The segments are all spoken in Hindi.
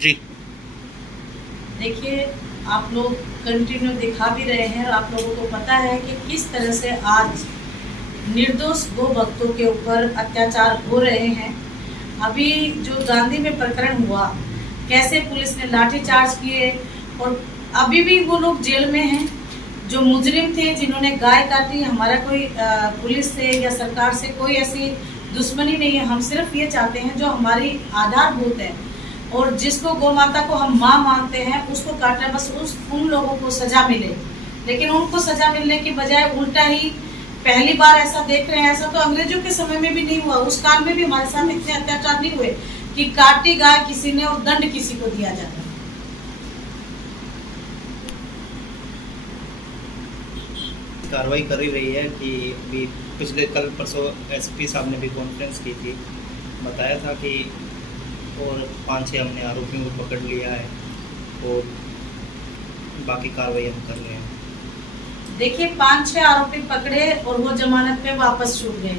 जी देखिए, आप लोग कंटिन्यू दिखा भी रहे हैं और आप लोगों को पता है कि किस तरह से आज निर्दोष गो भक्तों के ऊपर अत्याचार हो रहे हैं। अभी जो गांधी में प्रकरण हुआ, कैसे पुलिस ने लाठीचार्ज किए और अभी भी वो लोग जेल में हैं। जो मुजरिम थे जिन्होंने गाय काटी, हमारा कोई पुलिस से या सरकार से कोई ऐसी दुश्मनी नहीं है। हम सिर्फ ये चाहते हैं जो हमारी आधारभूत है और जिसको गौ माता को हम माँ मानते हैं उसको काटना, बस उन लोगों को सजा मिले। लेकिन उनको सजा मिलने की बजाय उल्टा ही पहली बार ऐसा देख रहे हैं। ऐसा तो अंग्रेजों के समय में भी नहीं हुआ, उस काल में भी हमारे साथ इतने अत्याचार नहीं हुए कि काटी गाय किसी ने और दंड किसी को दिया जाता। कार्रवाई कर ही रही है कि अभी पिछले कल परसों एसपी साहब ने भी कॉन्फ्रेंस की थी, बताया था कि और 5-6 हमने आरोपियों को पकड़ लिया है और बाकी कार्रवाई हम कर रहे हैं। देखिए, 5-6 आरोपी पकड़े और वो जमानत पे वापस छूट गए।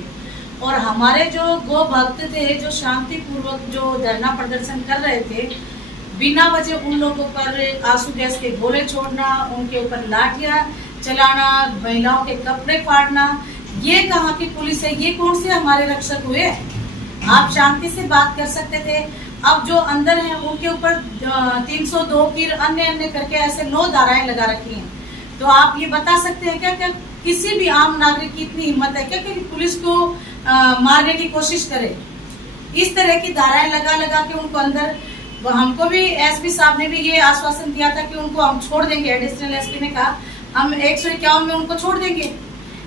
और हमारे जो गो भक्त थे, जो शांतिपूर्वक जो धरना प्रदर्शन कर रहे थे, बिना वजह उन लोगों पर आंसू गैस के गोले छोड़ना, उनके ऊपर लाठियां चलाना, महिलाओं के कपड़े फाड़ना, ये कहाँ की पुलिस है? ये कौन से हमारे रक्षक हुए? आप शांति से बात कर सकते थे। अब जो अंदर हैं उनके ऊपर 302 की अन्य करके ऐसे 9 धाराएं लगा रखी हैं। तो आप ये बता सकते हैं क्या किसी भी आम नागरिक की इतनी हिम्मत है क्या कि पुलिस को मारने की कोशिश करे? इस तरह की धाराएं लगा लगा के उनको अंदर, हमको भी एसपी साहब ने भी ये आश्वासन दिया था कि उनको हम छोड़ देंगे। एडिशनल एसपी ने कहा हम 151 में उनको छोड़ देंगे।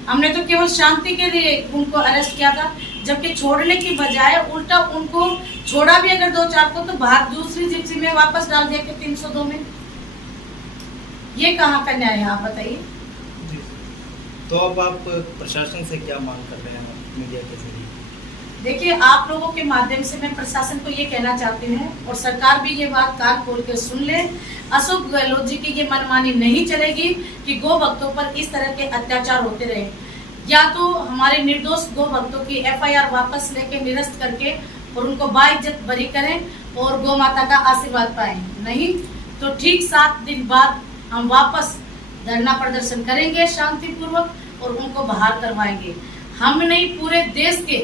हमने तो केवल शांति के लिए उनको अरेस्ट किया था, जबकि छोड़ने की बजाय उल्टा उनको छोड़ा भी अगर 2-4 को तो बाहर दूसरी जिप्सी में वापस डाल दिया कि 302 में। ये कहाँ का न्याय है, आप बताइए। तो अब आप प्रशासन से क्या मांग कर रहे हैं मीडिया के जरिए? देखिए, आप लोगों के माध्यम से मैं प्रशासन को ये कहना चाहती हूँ और सरकार भी ये बात कान खोल के सुन ले। अशोक गहलोत जी की ये मनमानी नहीं चलेगी कि गो भक्तों पर इस तरह के अत्याचार होते रहे। या तो हमारे निर्दोष गो भक्तों की FIR वापस लेके निरस्त करके और उनको बाइज्जत बरी करें और गौ माता का आशीर्वाद पाएं। नहीं तो ठीक 7 दिन बाद हम वापस धरना प्रदर्शन करेंगे शांतिपूर्वक और उनको बाहर करवाएंगे। हम नहीं, पूरे देश के,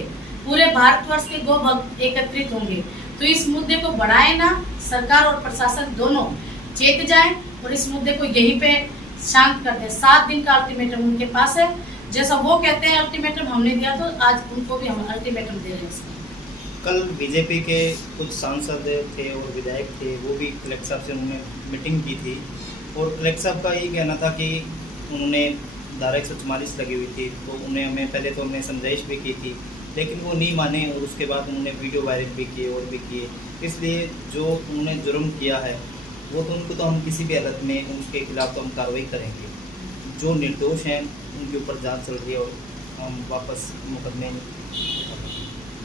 पूरे भारतवर्ष के गो भक्त एकत्रित होंगे। तो इस मुद्दे को बढ़ाए ना, सरकार और प्रशासन दोनों चेत जाएं और इस मुद्दे को यहीं पे शांत कर दें। 7 दिन का अल्टीमेटम उनके पास है। जैसा वो कहते हैं अल्टीमेटम हमने दिया, तो आज उनको भी हम अल्टीमेटम दे रहे हैं। कल बीजेपी के कुछ सांसद थे और विधायक थे, वो भी कलेक्टर साहब से उन्होंने मीटिंग की थी और कलेक्टर साहब का यही कहना था कि उन्होंने धारा 144 लगी हुई थी, तो उन्हें हमें पहले तो हमने समझाइश भी की थी, लेकिन वो नहीं माने और उसके बाद उन्होंने वीडियो वायरल भी किए और भी किए। इसलिए जो उन्होंने जुर्म किया है वो तो उनको तो हम किसी भी हालत में उनके खिलाफ तो हम कार्रवाई करेंगे। जो निर्दोष हैं उनके ऊपर जांच चल रही है और हम वापस मुकदमे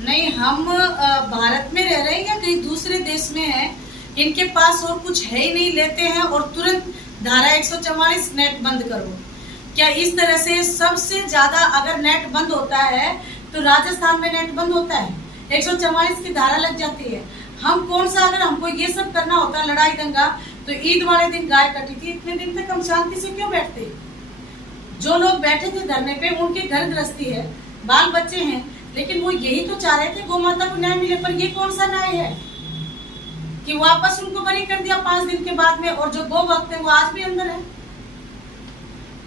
नहीं, हम भारत में रह रहे हैं या कहीं दूसरे देश में हैं? इनके पास और कुछ है ही नहीं, लेते हैं और तुरंत धारा 144 नेट बंद करो। क्या इस तरह से सबसे ज्यादा अगर नेट बंद होता है तो राजस्थान में नेट बंद होता है, 144 की धारा लग जाती है। हम कौन सा, अगर हमको ये सब करना होता है लड़ाई दंगा, तो ईद वाले दिन गाय कटी थी, इतने दिन तक हम शांति से क्यों बैठते? जो लोग बैठे थे धरने पे उनके घर गृहस्थी है, बाल बच्चे हैं, लेकिन वो यही तो चाह रहे थे गौ माता को न्याय मिले। पर ये कौन सा न्याय है कि वापस उनको बरी कर दिया 5 दिन के बाद में, और जो गौ भक्त है वो आज भी अंदर है।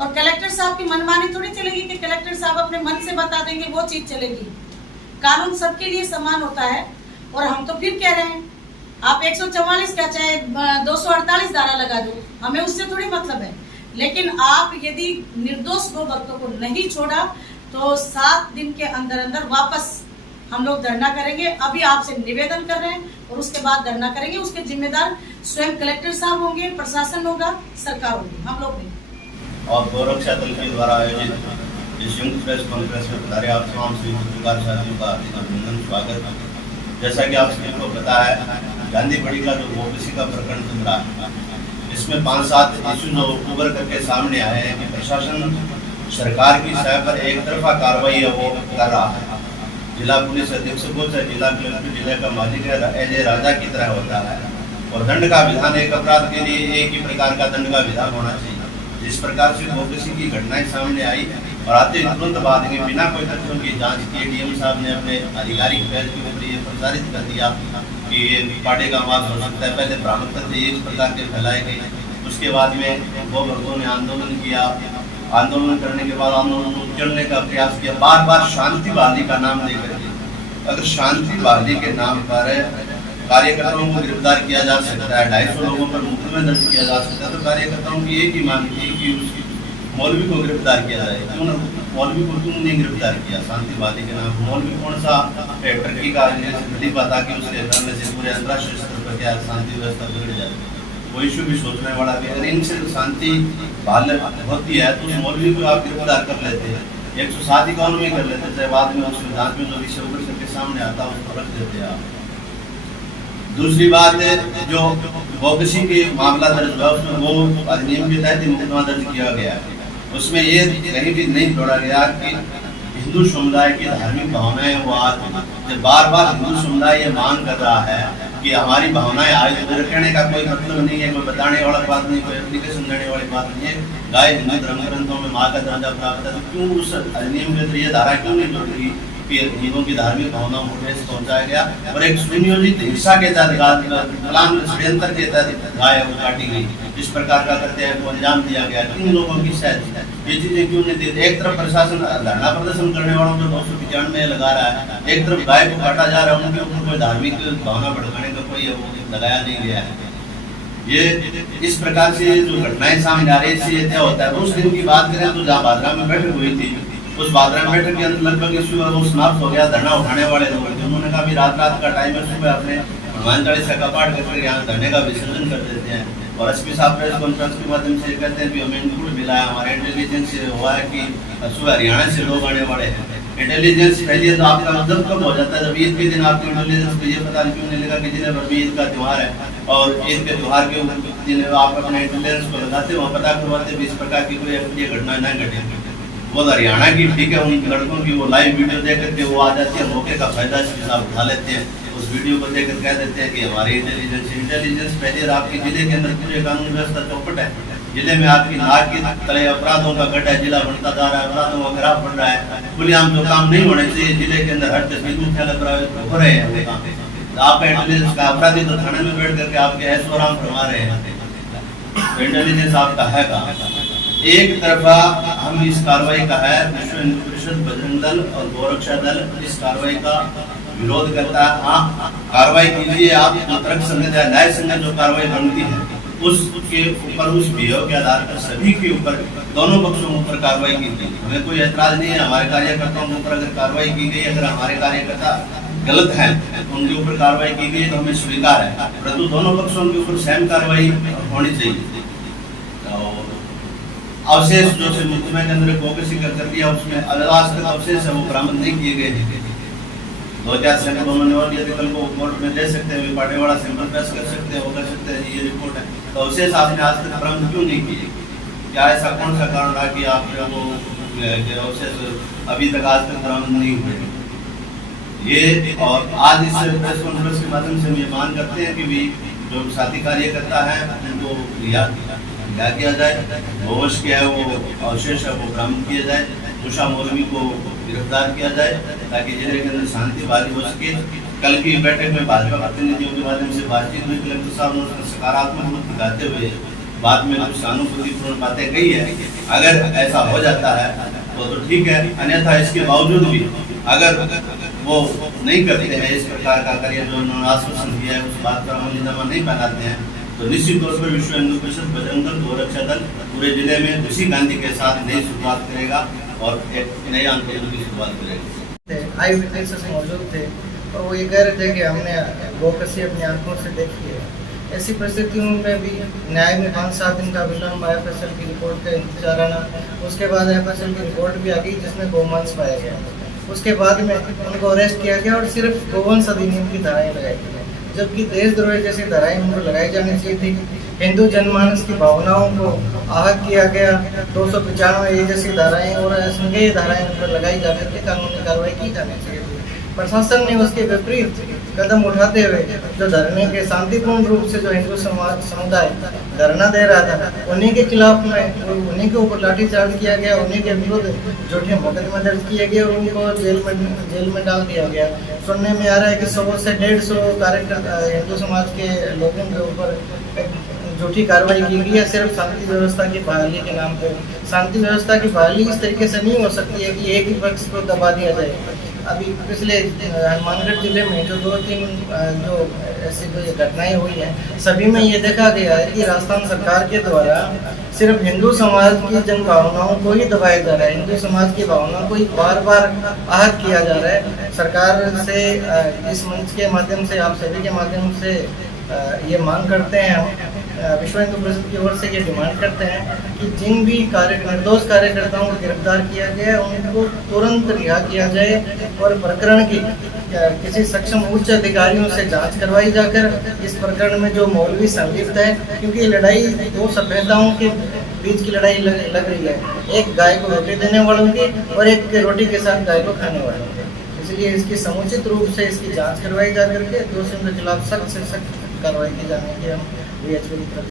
और कलेक्टर साहब की मनमानी थोड़ी चलेगी कि कलेक्टर साहब अपने मन से बता देंगे वो चीज चलेगी। कानून सबके लिए समान होता है। और हम तो फिर कह रहे हैं आप 144 का चाहे 248 धारा लगा दो, हमें उससे थोड़ी मतलब है। लेकिन आप यदि निर्दोष गौ भक्तों को नहीं छोड़ा तो 7 दिन के अंदर अंदर वापस हम लोग धरना करेंगे। अभी आपसे निवेदन कर रहे हैं और उसके बाद धरना करेंगे। उसके जिम्मेदार स्वयं कलेक्टर साहब होंगे, प्रशासन होगा, सरकार होगी, हम लोग नहीं। और गौरक्षा दल के द्वारा आयोजित इस संयुक्त प्रेस कॉन्फ्रेंस में पधारे आप तमाम श्री पत्रकार साथियों का अभिनंदन, स्वागत। जैसा कि आप सभी को पता है, गांधी बड़ी का जो ओबीसी का प्रकरण चल रहा है, इसमें 5-7 इश्यूज अक्टूबर करके सामने आए हैं कि प्रशासन सरकार की सहायता पर एक तरफा कार्रवाई है वो कर रहा है। जिला पुलिस अधीक्षक को चाहे जिला कलेक्टर जिले का मालिक है, एज ए राजा की तरह होता है। और दंड का विधान एक अपराध के लिए एक ही प्रकार का दंड का विधान होना चाहिए। जिस प्रकार से बोगसी की घटनाएं सामने आई और आते तुरंत बाद में बिना कोई तथ्यों की जांच किए डीएम साहब ने अपने आधिकारिक पहल के ऊपर ये प्रचारित कर दिया कि ये पाड़े का मांस हो सकता है। पहले भ्रामक तथ्य इस प्रकार के फैलाए गए, उसके बाद में गौ भक्तों ने आंदोलन किया, आंदोलन करने के बाद आंदोलन को उजड़ने का प्रयास किया, बार बार शांति बहाली का नाम लेकर के। अगर शांति बहाली के नाम पर कार्यकर्ताओं को गिरफ्तार किया जा सकता है, 250 लोगों पर मुकदमा दर्ज किया जा सकता है, तो कार्यकर्ताओं की एक ही मांग थी कि उसकी मौलवी को गिरफ्तार किया जाए। क्यों ना मौलवी को क्यों नहीं गिरफ्तार किया शांति बहाली के नाम? मौलवी कौन सा टर्की का खलीफा था कि उसके घर में से पूरे अंतर्राष्ट्रीय स्तर पर क्या शांति व्यवस्था बिगड़ जाए? वो इशू भी सोचने वाला भी। अगर इनसे शांति बहाल होती है तो उस मौलवी को आप गिरफ्तार कर लेते हैं, 107 कानून में कर लेते, चाहे बाद में उस जांच में जो विषय उभर करके सामने आता है उसको रख देते हैं आप। दूसरी बात है, जो बोगसी के मामला दर्ज हुआ उसमें वो अधिनियम के तहत मुकदमा दर्ज किया गया है। उसमें ये कहीं भी नहीं जोड़ा गया कि हिंदू समुदाय की धार्मिक भावनाएं वो आज जब बार बार हिंदू समुदाय ये मांग कर रहा है कि हमारी भावनाएं आज कहने का कोई मतलब नहीं है, कोई बताने वाला बात नहीं, कोई एप्लीकेशन देने वाली बात नहीं है। गाय हिंदू धर्म ग्रंथों में माँ का दर्जा प्राप्त है, तो क्यों उस अधिनियम के जरिए धारा क्यों नहीं जोड़ी कि हिंदुओं की धार्मिक भावनाओं को ठेस पहुंचाया गया और एक सुनियोजित हिंसा के तहत प्लान षड्यंत्र के तहत गाय काटी गई, इस प्रकार का करते को अंजाम दिया गया। किन लोगों की शायद ये चीजें क्यों नहीं दी? एक तरफ प्रशासन धरना प्रदर्शन करने वालों को 295 लगा रहा है, एक तरफ गाय को काटा जा रहा है, उनके ऊपर कोई धार्मिक भावना भड़काने का कोई लगाया नहीं गया है। ये इस प्रकार से जो घटनाएं सामने आ रही है इससे ये तय होता है। उस दिन की बात करें तो जहाँ भादरा में बैठक हुई थी, उस भादरा में बैठक के अंदर लगभग इशू वो समाप्त हो गया। धरना उठाने वाले लोग थे, उन्होंने कहा रात का टाइम है, सुबह अपने हनुमान चालीसा का पाठ करके यहाँ धरने का विसर्जन कर देते हैं। और एसपी साहब प्रेस कॉन्फ्रेंस के माध्यम से कहते हैं कि हमें इनपुट मिला है, हमारे इंटेलिजेंस से हुआ है कि सुबह हरियाणा से लोग आने वाले हैं। इंटेलिजेंस फैलिए तो आपका मतलब कब हो जाता है जब ईद के दिन आपकी इंटेलिजेंस को ये पता क्यों नहीं लगा कि जिन्हें पर ईद का त्यौहार है और ईद के त्यौहार के दिन आप अपने इंटेलिजेंस को लगाते हो पता करवाते भी इस प्रकार की कोई घटना न घटे। वो हरियाणा की ठीक है, उन लड़कों की वो लाइव वीडियो देख करके वो आ जाती है, मौके का फायदा उठा लेते हैं, उस वीडियो को देखकर कह देते हैं कि हमारी इंटेलिजेंस पहले आपके जिले के अंदर पूरे कानून व्यवस्था चौपट है, जिले में आपकी नाक की तले अपराधों का गड्ढा है, जिला बढ़ता जा रहा है, अपराधों का खराब बढ़ रहा है, खुलेआम जो काम नहीं होने चाहिए जिले के अंदर हर तस्वीर अपराध हो रहे हैं। आपका इंटेलिजेंस का अपराधी तो थाने में बैठ करके आपके ऐशो आराम फरमा रहे हैं, इंटेलिजेंस आपका है कहाँ? एक तरफा हम इस कार्रवाई का है, विश्व हिंदू परिषद, बजरंग दल और गौरक्षा दल इस कार्रवाई का विरोध करता है। हाँ, कार्रवाई कीजिए आप, तर्क संगत या न्याय संगत जो कार्रवाई बनती है उसके ऊपर, उस वियोग के आधार पर सभी के ऊपर, दोनों पक्षों के ऊपर कार्रवाई की गई। हमें कोई ऐतराज नहीं है, हमारे कार्यकर्ताओं के ऊपर अगर कार्रवाई की गई, अगर हमारे कार्यकर्ता गलत हैं तो उनके ऊपर कार्रवाई की गई तो हमें स्वीकार है, परंतु दोनों पक्षों के ऊपर सेम कार्रवाई होनी चाहिए। अवशेष जो से मुकदमे के अंदर बोगसी कर दिया, उसमें आज तक अवशेष है वो बरामद नहीं किए गए। 2000 सैंपल उन्होंने और दिए थे, कल को कोर्ट में दे सकते हैं, पाटेवाड़ा सैंपल पेश कर सकते हैं, वो कर सकते हैं, ये रिपोर्ट है। तो अवशेष आपने आज तक बरामद क्यों नहीं किए? क्या ऐसा कौन सा कारण रहा कि आप वो अवशेष अभी तक आज तक बरामद नहीं हुए? ये और आज इस प्रेस कॉन्फ्रेंस के माध्यम से हम ये मांग करते हैं कि भी जो साथी कार्यकर्ता है उनको रिहा किया जाए, बोगस क्या है वो अवशेष है वो बरामद किया जाए, उषा मौलवी को गिरफ्तार किया जाए ताकि जिले के अंदर शांति बहाली हो सके। कल की बैठक में भाजपा प्रतिनिधियों के माध्यम से बातचीत हुई, कलेक्टर साहब ने उसका सकारात्मक रूप दिखाते हुए बाद में कुछ सहानुभूतिपूर्ण बातें कही है। अगर ऐसा हो जाता है तो ठीक है, अन्यथा इसके बावजूद भी अगर वो नहीं करते हैं इस प्रकार का कार्य जो उन्होंने आश्वासन दिया है उस बात पर अमलीजामा नहीं बनाते हैं तो निश्चित तौर पर विश्व हिंदू परिषद, बजरंग दल, गौरक्षा दल पूरे जिले में ऋषि गांधी के साथ नई शुरुआत करेगा और एक नए आंदोलन की शुरुआत करेगा। आई विटनेसेस मौजूद थे और वो ये कह रहे थे कि हमने बोगसी अपनी आंखों से देखी है। ऐसी परिस्थितियों में भी न्याय में 5-7 दिन का विलम्ब, FSL की रिपोर्ट का इंतजार आना, उसके बाद FSL की रिपोर्ट भी आ गई जिसमें गोमांस पाया गया। उसके बाद में उनको अरेस्ट किया गया और सिर्फ गोवंश अधिनियम की धाराएं लगाई गई, जबकि देशद्रोही जैसी धाराएं उनको लगाई जानी चाहिए थी। हिंदू जनमानस की भावनाओं को आहत किया गया 295 जैसी धाराएं और संज्ञेय धाराएं उन पर लगाई जाती थी, कानूनी कार्रवाई की जानी चाहिए थी। प्रशासन ने उसके विपरीत कदम उठाते हुए जो धरने के शांतिपूर्ण रूप से जो हिंदू समुदाय धरना दे रहा था, उन्हीं के खिलाफ में उन्हीं के ऊपर लाठीचार्ज किया गया, उन्हीं के विरुद्ध झूठे मुकदमे दर्ज किए गए और उनको जेल में डाल दिया गया। सुनने में आ रहा है कि 100 से 150 कार्यकर्ता हिंदू समाज के लोगों के ऊपर झूठी कार्रवाई की गई है सिर्फ शांति व्यवस्था की बहाली के नाम पर। शांति व्यवस्था की बहाली इस तरीके से नहीं हो सकती है कि एक ही पक्ष को दबा दिया जाए। अभी पिछले हनुमानगढ़ जिले में जो 2-3 जो ऐसी कोई घटनाएं हुई हैं, सभी में ये देखा गया है कि राजस्थान सरकार के द्वारा सिर्फ हिंदू समाज की जन भावनाओं को ही दबाया जा रहा है, हिंदू समाज की भावनाओं को ही बार बार आहत किया जा रहा है। सरकार से इस मंच के माध्यम से, आप सभी के माध्यम से ये मांग करते हैं, हम विश्व हिंदू परिषद की ओर से ये डिमांड करते हैं कि जिन भी निर्दोष कार्यकर्ताओं को गिरफ्तार किया गया है उनको तुरंत रिहा किया जाए और प्रकरण की किसी सक्षम उच्च अधिकारियों से जांच करवाई जाकर इस प्रकरण में जो मौलवी संलिप्त है, क्योंकि लड़ाई 2 सभ्यताओं के बीच की लड़ाई लग रही है, एक गाय को रोटी देने वालों की और एक रोटी के साथ गाय को खाने वालों की। इसलिए इसकी समुचित रूप से इसकी जांच करवाई जा करके दोषियों के खिलाफ सख्त से सख्त कार्रवाई की जाने की हम VHP की तरफ